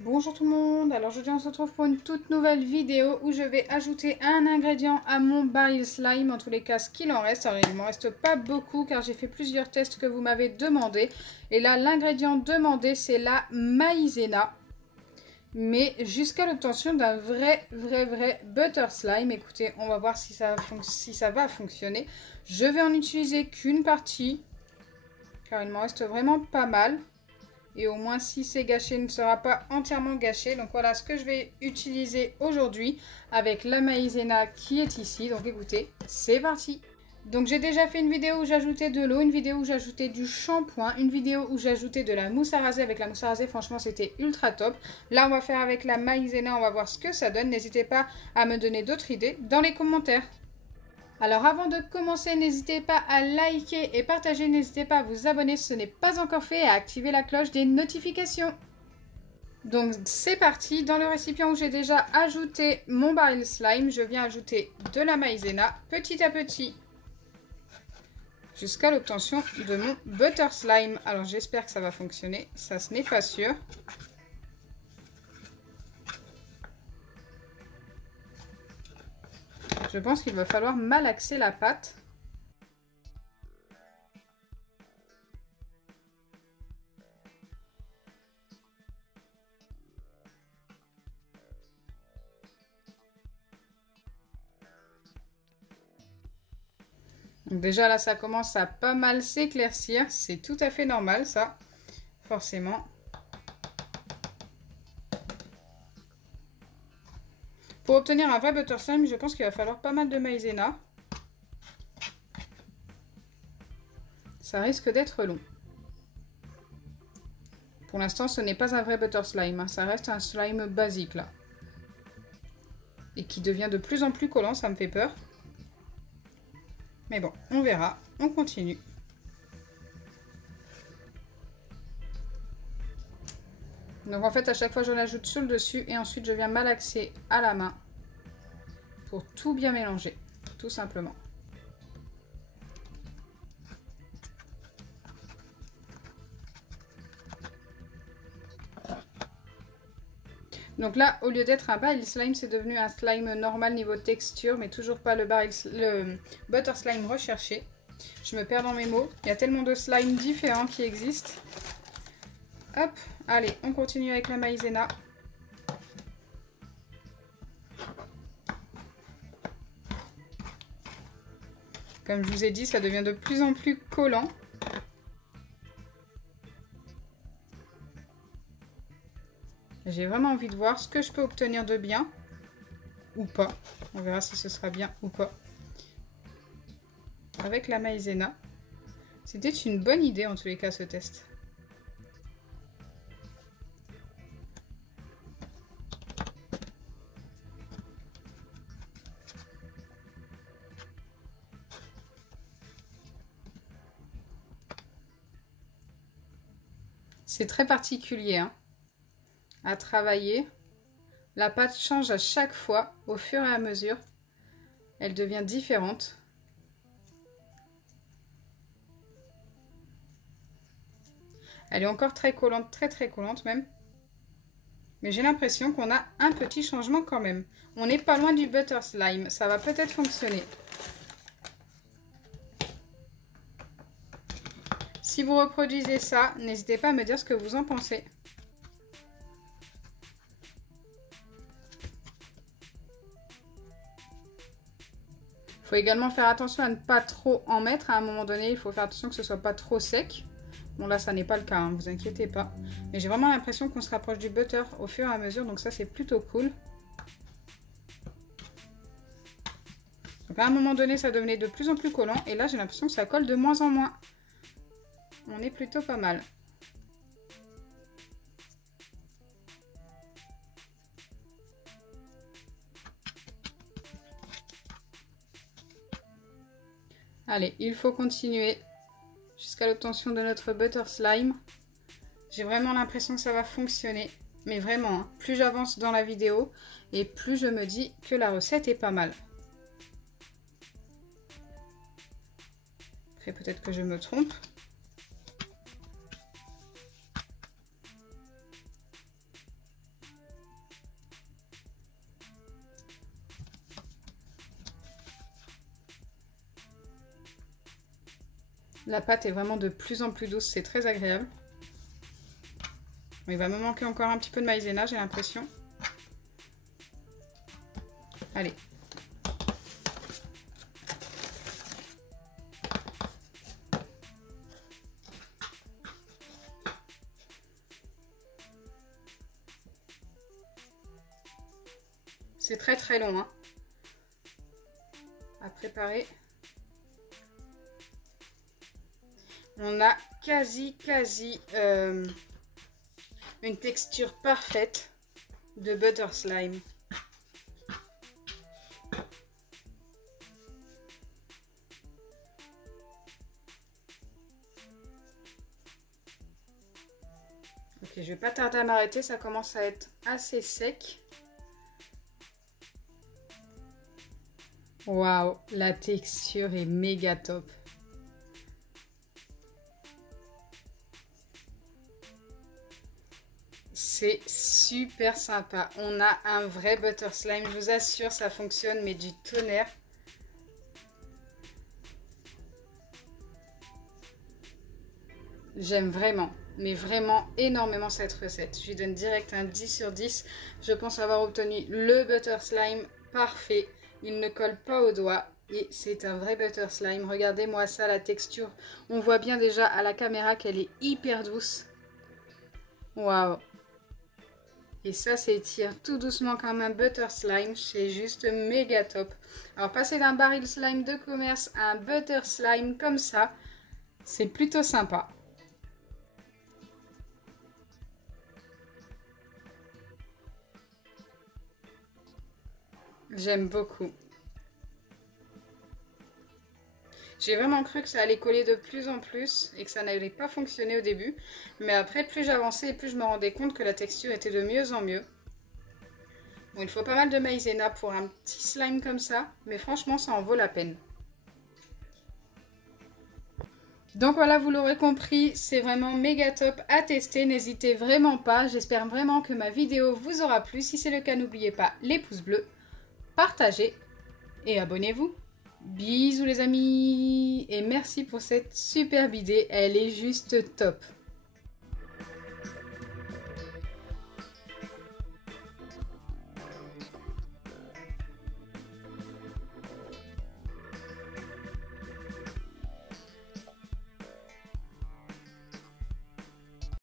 Bonjour tout le monde, alors aujourd'hui on se retrouve pour une toute nouvelle vidéo où je vais ajouter un ingrédient à mon baril slime, en tous les cas ce qu'il en reste. Alors il ne m'en reste pas beaucoup car j'ai fait plusieurs tests que vous m'avez demandé. Et là l'ingrédient demandé c'est la maïzena, mais jusqu'à l'obtention d'un vrai butter slime. Écoutez, on va voir si ça va fonctionner. Je vais en utiliser qu'une partie car il m'en reste vraiment pas mal. Et au moins si c'est gâché, ne sera pas entièrement gâché. Donc voilà ce que je vais utiliser aujourd'hui avec la maïzena qui est ici. Donc écoutez, c'est parti. Donc j'ai déjà fait une vidéo où j'ajoutais de l'eau, une vidéo où j'ajoutais du shampoing, une vidéo où j'ajoutais de la mousse à raser. Avec la mousse à raser, franchement c'était ultra top. Là on va faire avec la maïzena, on va voir ce que ça donne. N'hésitez pas à me donner d'autres idées dans les commentaires. Alors avant de commencer, n'hésitez pas à liker et partager, n'hésitez pas à vous abonner si ce n'est pas encore fait et à activer la cloche des notifications. Donc c'est parti, dans le récipient où j'ai déjà ajouté mon baril slime, je viens ajouter de la maïzena petit à petit jusqu'à l'obtention de mon butter slime. Alors j'espère que ça va fonctionner, ça ce n'est pas sûr. Je pense qu'il va falloir malaxer la pâte. Donc déjà là ça commence à pas mal s'éclaircir, c'est tout à fait normal ça, forcément. Pour obtenir un vrai butter slime, je pense qu'il va falloir pas mal de maïzena. Ça risque d'être long. Pour l'instant, ce n'est pas un vrai butter slime, hein. Ça reste un slime basique là. Et qui devient de plus en plus collant, ça me fait peur. Mais bon, on verra, on continue. Donc en fait, à chaque fois, j'en ajoute sur le dessus et ensuite je viens malaxer à la main pour tout bien mélanger, tout simplement. Donc là, au lieu d'être un baril slime, c'est devenu un slime normal niveau texture, mais toujours pas le butter slime recherché. Je me perds dans mes mots. Il y a tellement de slimes différents qui existent. Hop, allez, on continue avec la maïzena. Comme je vous ai dit, ça devient de plus en plus collant. J'ai vraiment envie de voir ce que je peux obtenir de bien. Ou pas. On verra si ce sera bien ou pas. Avec la maïzena. C'était une bonne idée en tous les cas ce test. C'est très particulier hein, à travailler. La pâte change à chaque fois au fur et à mesure. Elle devient différente. Elle est encore très collante, très collante même. Mais j'ai l'impression qu'on a un petit changement quand même. On n'est pas loin du butter slime. Ça va peut-être fonctionner. Si vous reproduisez ça, n'hésitez pas à me dire ce que vous en pensez. Il faut également faire attention à ne pas trop en mettre. À un moment donné, il faut faire attention que ce ne soit pas trop sec. Bon là, ça n'est pas le cas, hein, vous inquiétez pas. Mais j'ai vraiment l'impression qu'on se rapproche du butter au fur et à mesure. Donc ça, c'est plutôt cool. Donc à un moment donné, ça devenait de plus en plus collant. Et là, j'ai l'impression que ça colle de moins en moins. On est plutôt pas mal. Allez, il faut continuer jusqu'à l'obtention de notre butter slime. J'ai vraiment l'impression que ça va fonctionner. Mais vraiment, hein, plus j'avance dans la vidéo et plus je me dis que la recette est pas mal. Après, peut-être que je me trompe. La pâte est vraiment de plus en plus douce, c'est très agréable. Il va me manquer encore un petit peu de maïzena, j'ai l'impression. Allez. C'est très très long hein, à préparer. On a quasi une texture parfaite de butter slime. Ok, je vais pas tarder à m'arrêter, ça commence à être assez sec. Waouh, la texture est méga top. C'est super sympa. On a un vrai butter slime. Je vous assure, ça fonctionne, mais du tonnerre. J'aime vraiment, mais vraiment énormément cette recette. Je lui donne direct un 10 sur 10. Je pense avoir obtenu le butter slime parfait. Il ne colle pas aux doigts. Et c'est un vrai butter slime. Regardez-moi ça, la texture. On voit bien déjà à la caméra qu'elle est hyper douce. Waouh! Et ça s'étire tout doucement comme un butter slime, c'est juste méga top. Alors passer d'un baril slime de commerce à un butter slime comme ça, c'est plutôt sympa. J'aime beaucoup. J'ai vraiment cru que ça allait coller de plus en plus et que ça n'allait pas fonctionner au début. Mais après, plus j'avançais et plus je me rendais compte que la texture était de mieux en mieux. Bon, il faut pas mal de maïzena pour un petit slime comme ça, mais franchement, ça en vaut la peine. Donc voilà, vous l'aurez compris, c'est vraiment méga top à tester, n'hésitez vraiment pas. J'espère vraiment que ma vidéo vous aura plu. Si c'est le cas, n'oubliez pas les pouces bleus, partagez et abonnez-vous. Bisous les amis et merci pour cette superbe idée, elle est juste top.